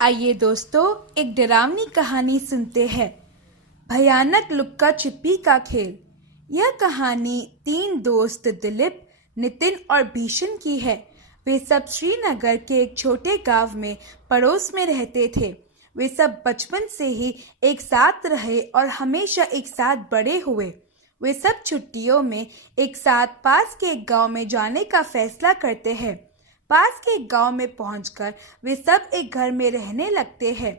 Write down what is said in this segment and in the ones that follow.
आइए दोस्तों, एक डरावनी कहानी सुनते हैं। भयानक लुक्का छिपी का खेल। यह कहानी 3 दोस्त दिलीप, नितिन और भीषण की है। वे सब श्रीनगर के एक छोटे गांव में पड़ोस में रहते थे। वे सब बचपन से ही एक साथ रहे और हमेशा एक साथ बड़े हुए। वे सब छुट्टियों में एक साथ पास के एक गांव में जाने का फैसला करते हैं। पास के एक गांव में पहुंचकर वे सब एक घर में रहने लगते हैं।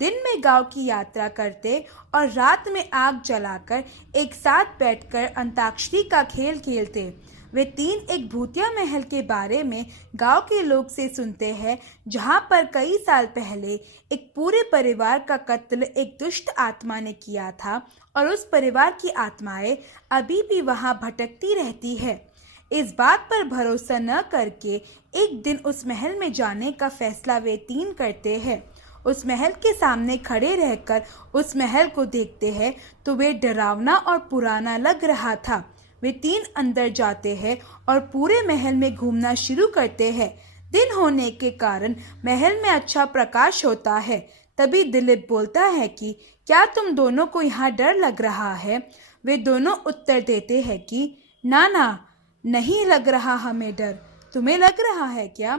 दिन में गांव की यात्रा करते और रात में आग जलाकर एक साथ बैठकर अंताक्षरी का खेल खेलते। वे 3 एक भूतिया महल के बारे में गांव के लोग से सुनते हैं, जहां पर कई साल पहले एक पूरे परिवार का कत्ल एक दुष्ट आत्मा ने किया था और उस परिवार की आत्माएं अभी भी वहां भटकती रहती है। इस बात पर भरोसा न करके एक दिन उस महल में जाने का फैसला वे 3 करते हैं। उस महल के सामने खड़े रहकर उस महल को देखते हैं तो वे डरावना और पुराना लग रहा था। वे 3 अंदर जाते हैं और पूरे महल में घूमना शुरू करते हैं। दिन होने के कारण महल में अच्छा प्रकाश होता है। तभी दिलीप बोलता है कि क्या तुम दोनों को यहाँ डर लग रहा है? वे दोनों उत्तर देते हैं कि ना, नहीं लग रहा हमें डर। तुम्हें लग रहा है क्या?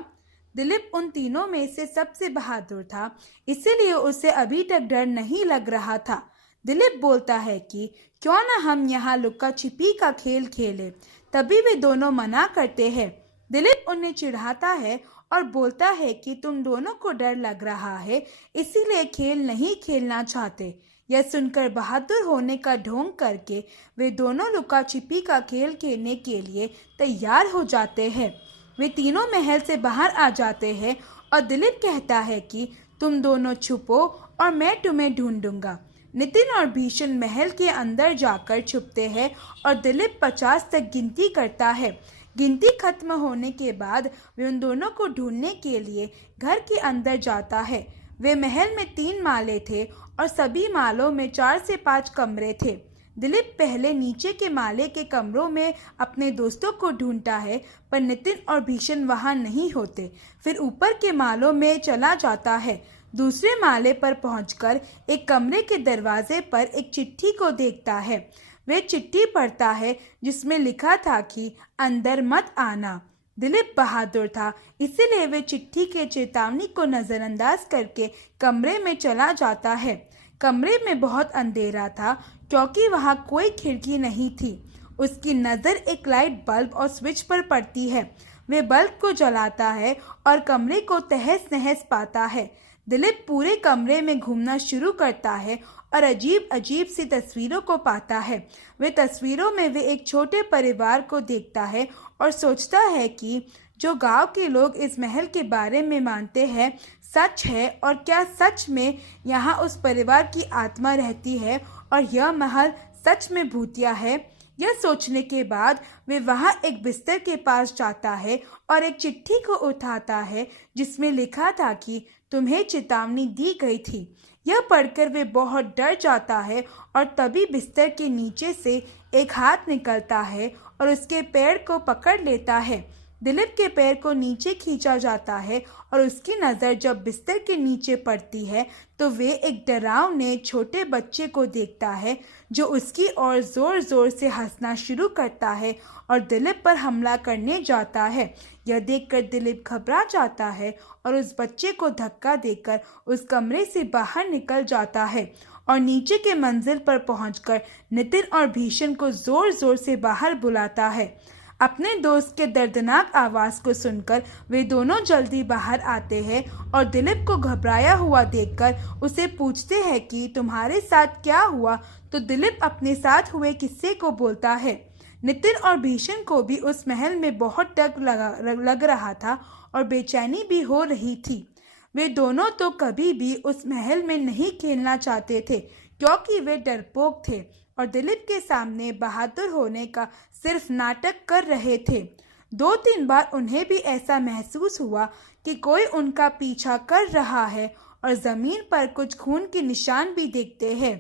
दिलीप उन तीनों में से सबसे बहादुर था, इसीलिए उसे अभी तक डर नहीं लग रहा था। दिलीप बोलता है कि क्यों ना हम यहाँ लुक्का छिपी का खेल खेलें। तभी वे दोनों मना करते हैं। दिलीप उन्हें चिढ़ाता है और बोलता है कि तुम दोनों को डर लग रहा है, इसीलिए खेल नहीं खेलना चाहते। यह सुनकर बहादुर होने का ढोंग करके वे दोनों लुका छिपी का खेल खेलने के लिए तैयार हो जाते हैं। वे तीनों महल से बाहर आ जाते हैं और दिलीप कहता है कि तुम दोनों छुपो और मैं तुम्हें ढूंढूंगा। नितिन और भीषण महल के अंदर जाकर छुपते हैं और दिलीप 50 तक गिनती करता है। गिनती खत्म होने के बाद वे उन दोनों को ढूंढने के लिए घर के अंदर जाता है। वे महल में 3 माले थे और सभी मालों में 4 से 5 कमरे थे। दिलीप पहले नीचे के माले के कमरों में अपने दोस्तों को ढूंढता है, पर नितिन और भीषण वहां नहीं होते। फिर ऊपर के मालों में चला जाता है। दूसरे माले पर पहुंचकर एक कमरे के दरवाजे पर एक चिट्ठी को देखता है। वे चिट्ठी पढ़ता है जिसमें लिखा था कि अंदर मत आना। दिलीप बहादुर था, इसीलिए वे चिट्ठी के चेतावनी को नजरअंदाज करके कमरे में चला जाता है। कमरे में बहुत अंधेरा था क्योंकि वहां कोई खिड़की नहीं थी। उसकी नज़र एक लाइट बल्ब और स्विच पर पड़ती है। वे बल्ब को जलाता है और कमरे को तहस नहस पाता है। दिलीप पूरे कमरे में घूमना शुरू करता है और अजीब अजीब सी तस्वीरों को पाता है। वे तस्वीरों में वे एक छोटे परिवार को देखता है और सोचता है कि जो गांव के लोग इस महल के बारे में मानते हैं सच है, और क्या सच में यहाँ उस परिवार की आत्मा रहती है और यह महल सच में भूतिया है। यह सोचने के बाद वे वहां एक बिस्तर के पास जाता है और एक चिट्ठी को उठाता है जिसमें लिखा था कि तुम्हें चेतावनी दी गई थी। यह पढ़कर वे बहुत डर जाता है और तभी बिस्तर के नीचे से एक हाथ निकलता है और उसके पैर को पकड़ लेता है। दिलीप के पैर को नीचे खींचा जाता है और उसकी नज़र जब बिस्तर के नीचे पड़ती है तो वे एक डरावने छोटे बच्चे को देखता है जो उसकी ओर ज़ोर ज़ोर से हंसना शुरू करता है और दिलीप पर हमला करने जाता है। यह देखकर दिलीप घबरा जाता है और उस बच्चे को धक्का देकर उस कमरे से बाहर निकल जाता है और नीचे के मंजिल पर पहुंचकर नितिन और भीषण को ज़ोर ज़ोर से बाहर बुलाता है। अपने दोस्त के दर्दनाक आवाज़ को सुनकर वे दोनों जल्दी बाहर आते हैं और दिलीप को घबराया हुआ देखकर उसे पूछते हैं कि तुम्हारे साथ क्या हुआ। तो दिलीप अपने साथ हुए किस्से को बोलता है। नितिन और भीषण को भी उस महल में बहुत डर लग रहा था और बेचैनी भी हो रही थी। वे दोनों तो कभी भी उस महल में नहीं खेलना चाहते थे क्योंकि वे डरपोक थे और दिलीप के सामने बहादुर होने का सिर्फ नाटक कर रहे थे। 2-3 बार उन्हें भी ऐसा महसूस हुआ कि कोई उनका पीछा कर रहा है और जमीन पर कुछ खून के निशान भी देखते हैं।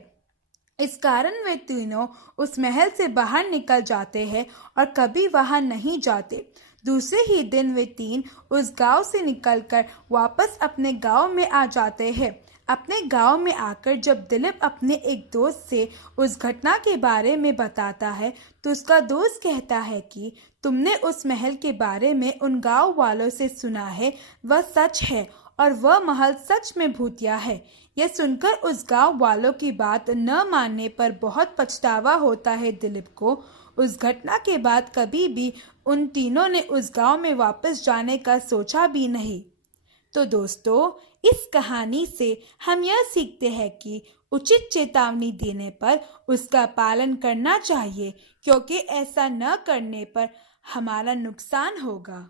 इस कारण वे तीनों उस महल से बाहर निकल जाते हैं और कभी वहां नहीं जाते। दूसरे ही दिन वे तीन उस गांव से निकलकर वापस अपने गांव में आ जाते हैं। अपने गांव में आकर जब दिलीप अपने एक दोस्त से उस घटना के बारे में बताता है तो उसका दोस्त कहता है कि तुमने उस महल के बारे में उन गांव वालों से सुना है, वह सच है और वह महल सच में भूतिया है। यह सुनकर उस गांव वालों की बात न मानने पर बहुत पछतावा होता है दिलीप को। उस घटना के बाद कभी भी उन तीनों ने उस गांव में वापस जाने का सोचा भी नहीं। तो दोस्तों, इस कहानी से हम यह सीखते हैं कि उचित चेतावनी देने पर उसका पालन करना चाहिए, क्योंकि ऐसा न करने पर हमारा नुकसान होगा।